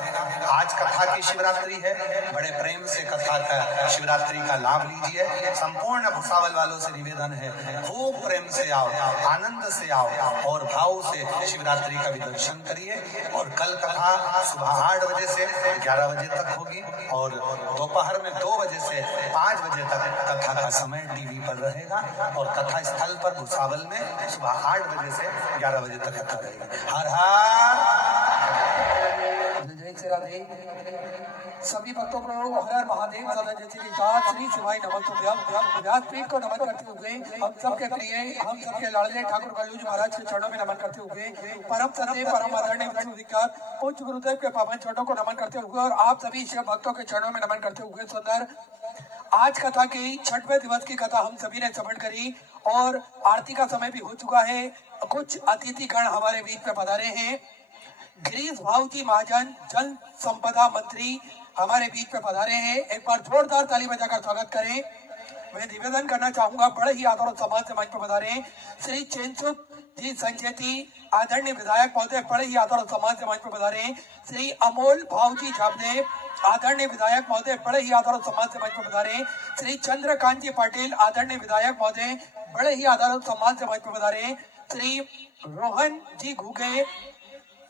आज कथा की शिवरात्रि है। बड़े प्रेम से कथा का शिवरात्रि का लाभ लीजिए। संपूर्ण भुसावल वालों से निवेदन है, खूब प्रेम से आओ, आनंद से आओ और भाव से शिवरात्रि का भी दर्शन करिए। और कल कथा सुबह 8 बजे से 11 बजे तक होगी और दोपहर में 2 बजे से 5 बजे तक कथा का समय टीवी पर रहेगा और कथा स्थल पर भुसावल में सुबह 8 बजे से 11 बजे तक कथा रहेगी। हर हर। जय श्री राधे। सभी भक्तों को हर हर महादेव सदा जैसे के साथ श्री शिवाय नमस्तुभ्यम। व्यासपीठ को नमन करते हुए हम सबके प्रिय, हम सबके लाडले ठाकुर कल्लूजी महाराज के चरणों में नमन करते हुए परम सत्य परम आदरणीय विश्वविख्यात पूज्य गुरुदेव के पावन चरणों को नमन करते हुए और आप सभी शिव भक्तों के चरणों में नमन करते हुए सुंदर आज कथा के 6वें दिवस की कथा हम सभी ने श्रवण करी और आरती का समय भी हो चुका है। कुछ अतिथिगण हमारे बीच में पधारे हैं। गिरीश भाऊ जी महाजन जल संपदा मंत्री हमारे बीच में पधारे हैं। एक बार जोरदार ताली बजाकर स्वागत करें। मैं निवेदन करना चाहूंगा, बड़े ही आदर और सम्मान से मंच पर पधारे श्री चेंसुप जी संचेती आदरणीय विधायक महोदय, बड़े ही आदर और सम्मान से मंच पर पधारे श्री अमोल भाऊ जी झाबने आदरणीय विधायक महोदय, बड़े ही आदर और सम्मान से मंच पर पधारे श्री चंद्रकांत जी पाटिल आदरणीय विधायक महोदय, बड़े ही आदर और सम्मान से मंच पर पधारे श्री रोहन जी घुगे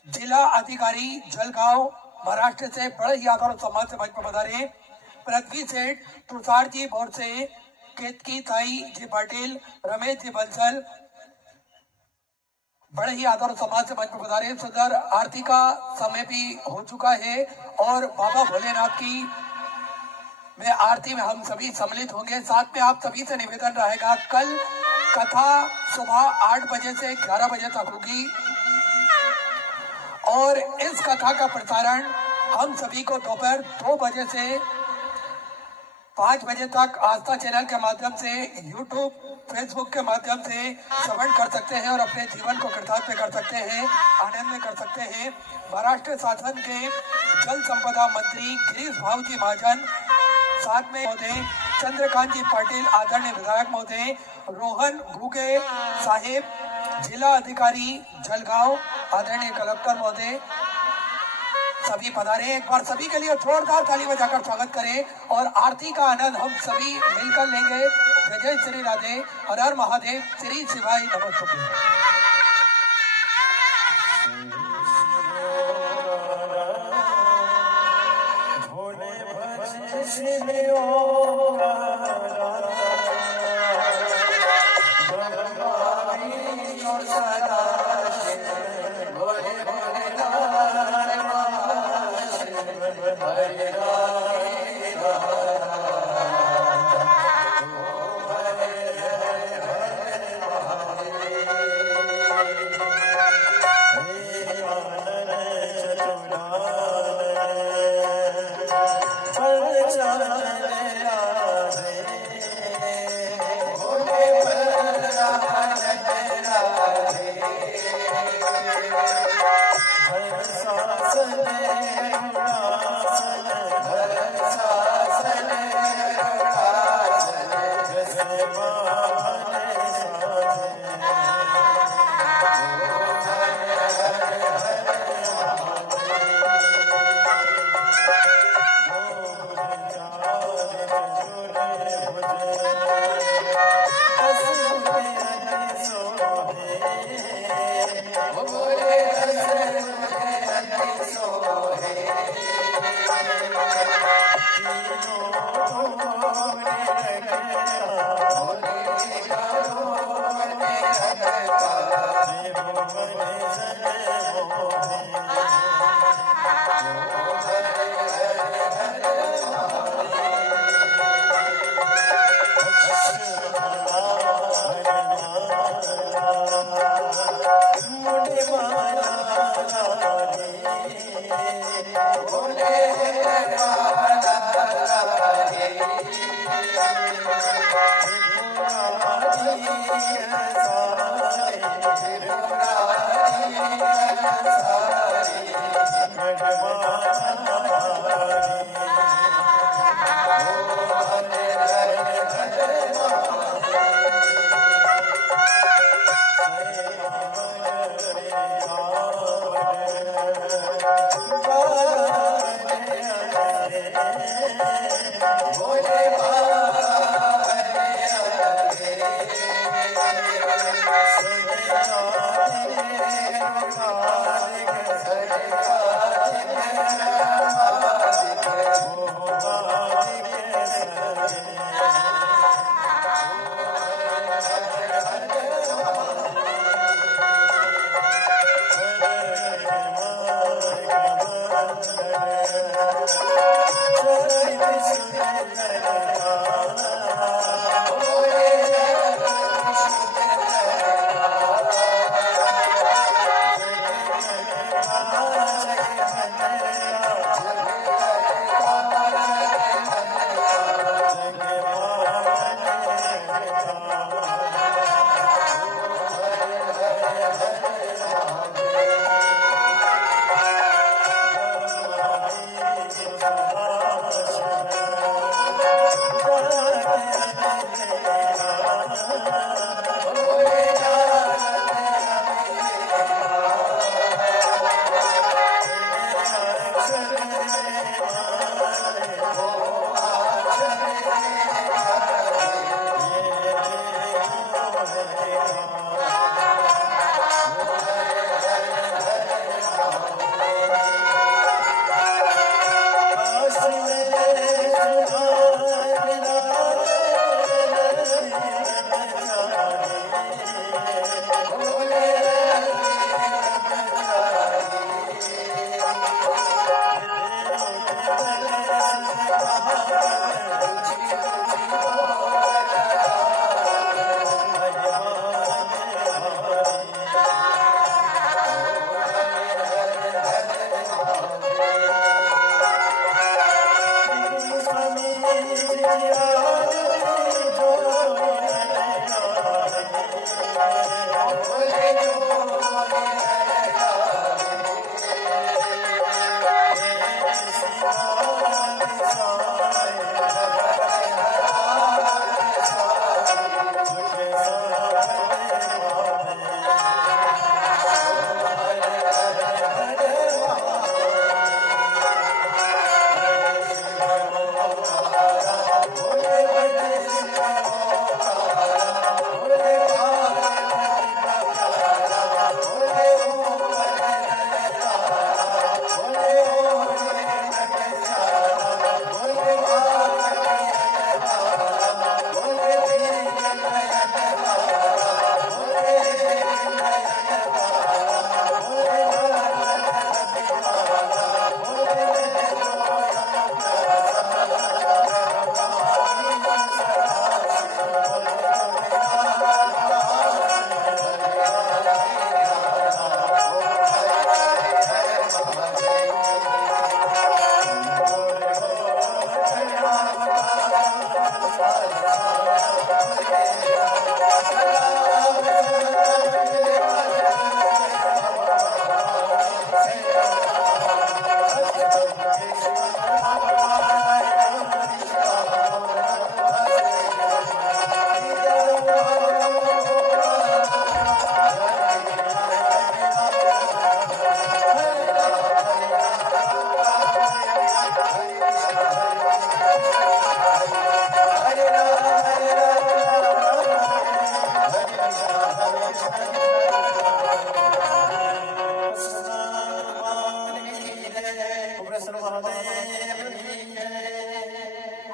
जिला अधिकारी जलगांव महाराष्ट्र से, बड़े ही आदर और सम्मान से मंच पर पधारे पृथ्वी सेठ तुषार जी बोरसे, केतकी ताई जी पाटिल, रमेश जी बंसल, बड़े ही आदर और सम्मान से मंच पर पधारे। सुंदर आरती का समय भी हो चुका है और बाबा भोलेनाथ की में आरती में हम सभी सम्मिलित होंगे। साथ में आप सभी से निवेदन रहेगा, कल कथा सुबह 8 बजे से 11 बजे तक होगी और इस कथा का प्रसारण हम सभी को दोपहर 2 बजे से 5 बजे तक आस्था चैनल के माध्यम से, यूट्यूब, फेसबुक के माध्यम से श्रवण कर सकते हैं और अपने जीवन को कृतार्थ कर सकते हैं, आनंद में कर सकते हैं। महाराष्ट्र शासन के जल संपदा मंत्री गिरीश भाऊ जी महाजन, साथ में महोदय चंद्रकांत जी पाटिल आदरणीय विधायक महोदय, रोहन घुगे साहेब जिला अधिकारी जलगांव आदरणीय कलेक्टर महोदय, सभी पधारे। एक बार सभी के लिए जोरदार ताली बजाकर स्वागत करें और आरती का आनंद हम सभी मिलकर लेंगे। जय जय श्री राधे। हर हर महादेव। श्री शिवाय नमस्तुभ्यम। चल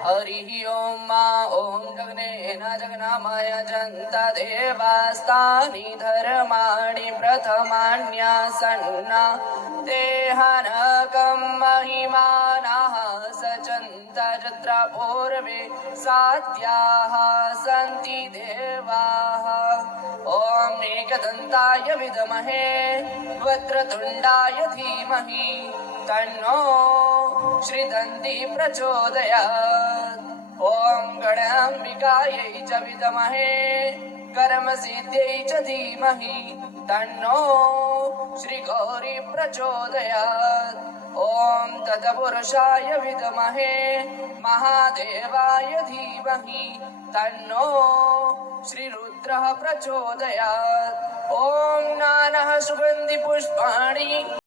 हरि ओम मा ओम जगनेन जगन्नामाय जन्त देवास्तानि धर्माणि प्रथमान्यासन्ना तेहनकं महिमानः सचन्त तत्र पूर्वे साध्याः सन्ति देवाः ॐ एकदन्ताय विद्महे वक्रतुण्डाय धीमहि तन्नो श्रीदन्ती प्रचोदयात् ॐ गणाम्बिकायै च विद्महे कर्मसिद्ध्यै च धीमहि तन्नो श्रीगौरी प्रचोदयात्। ॐ तत्पुरुषाय विद्महे महादेवाय धीमहि तन्नो श्रीरुद्रः प्रचोदयात्। ॐ नानः सुगन्धिपुष्पाणि